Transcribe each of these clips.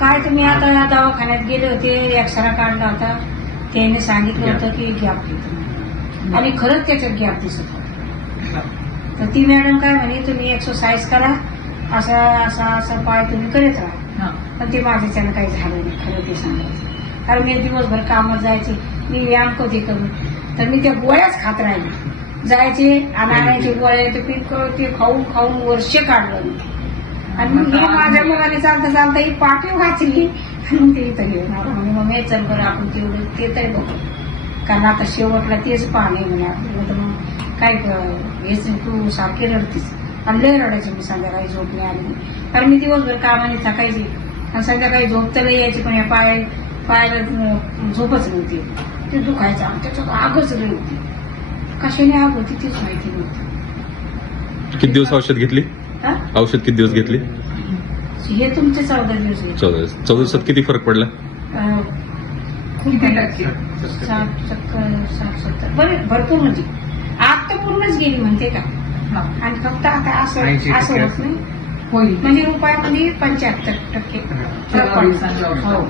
काय तुम्ही आता दवाखान्यात गेले होते एक्सरा काढला होता. त्याने सांगितलं होतं की गॅप घेतो आणि खरंच त्याच्यात गॅप दिसत होता तर ती मॅडम काय म्हणे तुम्ही एक्सरसाइज करा. असा असा असा पाय तुम्ही करत राहा. हा. पण ते माझ्याच्यानं काही झालं नाही खरं ते सांगायचं. कारण मी दिवसभर कामात जायचे मी व्यायाम कधी करू? तर मी त्या गोळ्याच खात राहिले. जायचे आणि आणायचे गोळ्या ते पीक ते खाऊन खाऊन वर्ष काढलं मी. आणि मग हे माझ्या मुलाने चालता चालता ही पाठी वाचली आणि ते इथं घेऊन आलो मग मी चल बरं आपण तेवढं ते तरी बघू. कारण आता शेवटला तेच पाहणे म्हणे. आपल्याला तर मग काय हेच तू सारखी रडतीस. आणि लय रडायची मी संध्याकाळी झोप नाही आली कारण मी दिवसभर कामाने थकायची. आणि संध्याकाळी झोप तर लय यायची पण या पाय पायाला झोपच नव्हती. ते दुखायचं. आणि त्याच्यात आगच लय होती. कशाने आग होती तीच माहिती नव्हती. किती दिवस औषध घेतली? हा? औषध किती दिवस घेतली? हे तुमचे चौदा दिवस आहे. चौदा दिवस. चौदा दिवसात किती फरक पडला? अं, खूप किती टक्के. साठ सत्तर साठ सत्तर. बरे भरपूर म्हणजे. आग तर पूर्णच गेली म्हणते का? हा. आणि फक्त आता असं 80% असं होत नाही. होईल. म्हणजे रुपयामध्ये पंच्याहत्तर टक्के फरक चौदा दिवसांच्या पडला. औषधात. हो.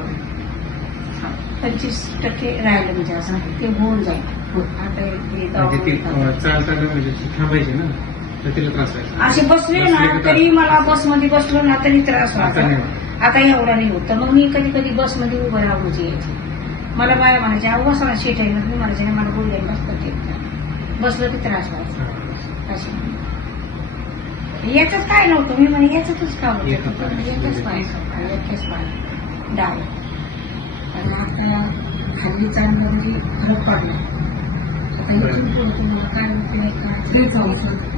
पंचवीस टक्के राहिलं म्हणजे असं ते होऊन जाईल. हो. आता हे म्हणजे ती दवाखान्यात. अं, चालताना म्हणजे थांबायची ना. तर तिला त्रास व्हायचा असे बसले ना बसले का? तरी मला बसमध्ये बसलो ना तरी त्रास आता व्हायचा नाही होत. आता एवढा नाही होत. तर मग मी कधी कधी बसमध्ये उभं म्हणजे यायची मला बाया म्हणायचे अहो बसा ना सीट आहे ना. मी म्हणायचे नाही, मला बोलले बसलं ते. बसलं की त्रास व्हायचा असं. याच्यात काय नव्हतं. मी म्हणे याच्यातच का होतं. एकच पाय. एकच पाय. एकच पाय. डाळ आणि आता हल्ली चाललं म्हणजे फरक पडला. आता इथून पुढे तुम्हाला काय उपयोग काय तेच औषध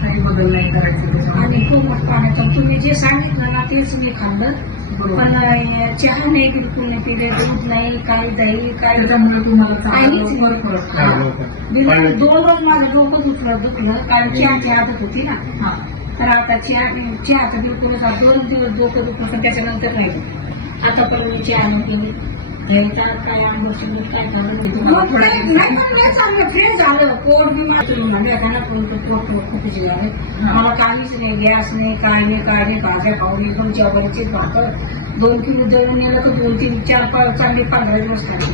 काही बदल नाही करायचं आणि कोमट पाण्याचं तुम्ही जे सांगितलं ना तेच मी खाल्लं पण चहा नाही बिलकुल नाही पिले दूध नाही काही दही काही त्याच्यामुळे तुम्हाला चांगला काहीच. फरक. बिलकुल दोन रोज माझं डोकं दुखलं दुखलं कारण चहाची आदत होती ना हा. तर आता चहा चहाचं बिलकुल आता दोन दिवस डोकं दुखलं पण त्याच्यानंतर नाही. आता पण मी चहा नाही पिली काय आंबोशी काय चांगलं फ्रेश झालं पोट बी पोट पोट मला काहीच नाही गॅस नाही काय नाही काय नाही भाज्या खाऊन दोन जेवणाची भाकर दोन किलो दळून नेलं तर दोन तीन चार पाच चांगले पंधरा दिवस खायचे.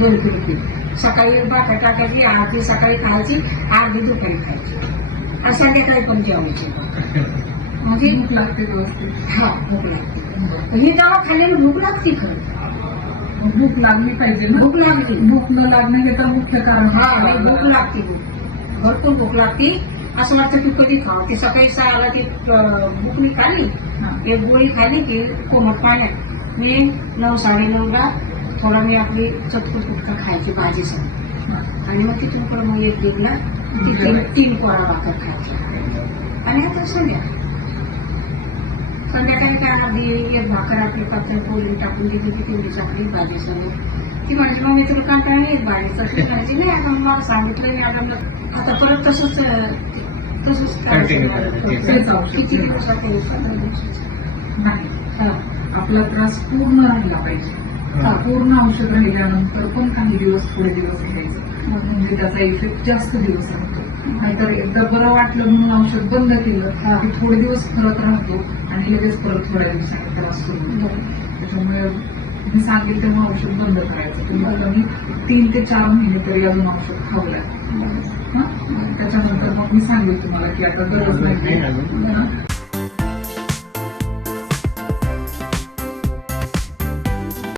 दोन किलो पीठ सकाळी भाकर टाकायची अर्धी सकाळी खायची. अर्धी दुपारी खायची आणि संध्याकाळी पण जेवायची म्हणजे भूक लागते व्यवस्थित हा भूक लागते ही दवा खाल्ल्याने भूक लागते खरं भूक लागली पाहिजे ना. भूक लागते भूक न लागणे तर मुख्य कारण हा भूक लागते. भूक भरपूर भूक लागते. असं वाटतं की कधी खावं ते सकाळी सहाला ती अं, भूक मी खाल्ली हा. एक गोळी खाल्ली की कोमट पाण्यात. मी नऊ साडेनऊला थोडा मी आपली चटकूट कुटका खायची भाजी सगळी. हा. आणि मग तिथून पण मग एक ती तीन तीन कोरा भाकर खायची. आणि आता संध्याकाळी संध्याकाळी काय एक भाकर आपली पातळ पोळी टाकून दिली की तेवढीच आपली भाजी सगळी ती म्हणायची मग मी तुला काय काय नाही भाजी चटणी नाही आता मला सांगितलं मॅडमला आता परत तसंच तसंच करायचं. तेच औषध. किती दिवसात ते. नाही हा. आपला त्रास पूर्ण राहिला पाहिजे हा. पूर्ण औषध राहिल्यानंतर पण काही दिवस पुढे दिवस घ्यायचं म्हणजे त्याचा इफेक्ट जास्त दिवस राहतो नाहीतर एकदा बरं वाटलं म्हणून औषध बंद केलं हा. की थोडे दिवस फरक राहतो आणि लगेच परत थोड्या दिवसांनी त्रास सुरू. त्याच्यामुळे मी सांगेल तेव्हा औषध बंद करायचं तुम्ही कमी तीन ते चार महिने तरी अजून औषध. हा? त्याच्यानंतर मग मी सांगेल तुम्हाला की आता गरज नाही?